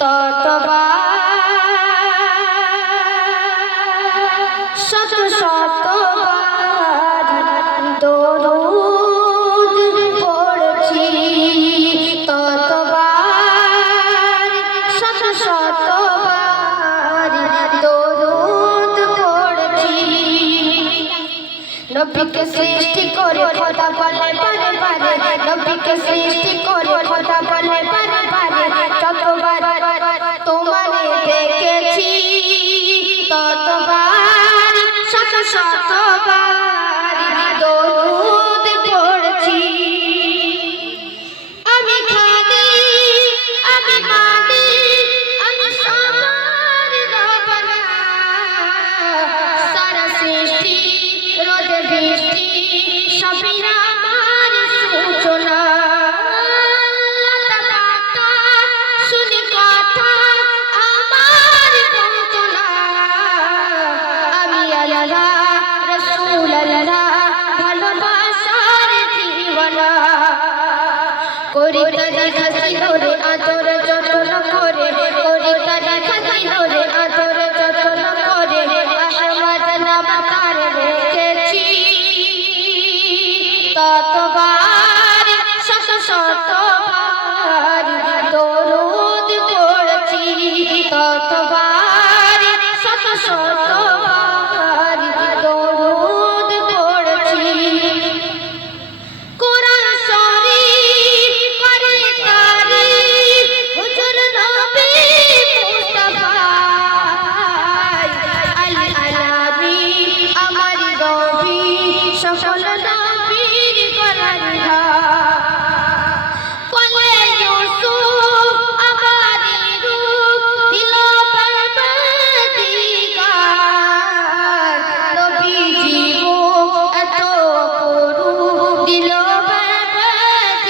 ততবার শত শতবার দরুদ পড়ছি, ততবার শত শতবার দরুদ পড়ছি। নবীকে সৃষ্টি করে খোদা বলে পারে পারে, নবীকে সৃষ্টি করে খোদা বলে পারে পারে, যতবার তোমারে দেখেছি ততবার শত শতবার দরুদ পড়ছি। আমি খালি আমি মালি আমি সবার রবনা, সারা সৃষ্টি রোদে বৃষ্টি সবই আমার সূচনা। শুনি কথা আমার বলতনা, আমি আল্লাহ রাসূল আল্লাহ ভালোবাসার দিওয়ানা। করি তারি খাসিল রে আদর যত্ন করে, করি তারি খাসিল রে আদর যত্ন করে, আহমদ নাম তার রেখেছি ততবার শত শতবার দরুদ পড়ছি, ততবার শত শতবার দরুদ পড়ছি। কোরআন শরীফ করে তারিফ হুজুর নবী মুস্তাফা, আলী আলাবী আমার নবী সকল নবীর গলার কোলে ইউসুফ আমার রূপ দিল পরবর্তীগার, নবীজি মুখ এত অপরূপ দিল পরবর্তীগার।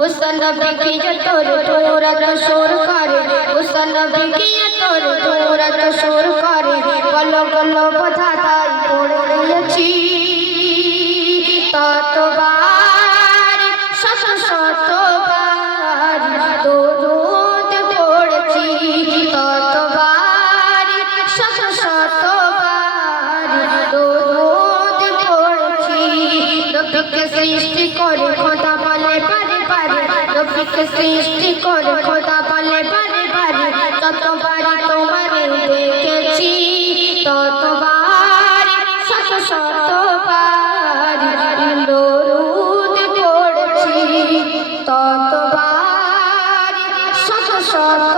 মুসলমান কি তোর তোরা তো সুর করে, মুসলমান কি তোর তোরা তো সুর করে, গল গল বোঝা তাই পড়ে দিয়েছি ততবার শত শতবার দরুদ পড়ছি, ততবার শত শতবার দরুদ পড়ছি। নবীকে সৃষ্টি করে খোদা বলে পারে পারে, নবীকে সৃষ্টি করে খোদা বলে পারে পারে, ততবার তোমারে দেখেছি ততবার শত শতবার দরুদ পড়ছি, ততবার শত শত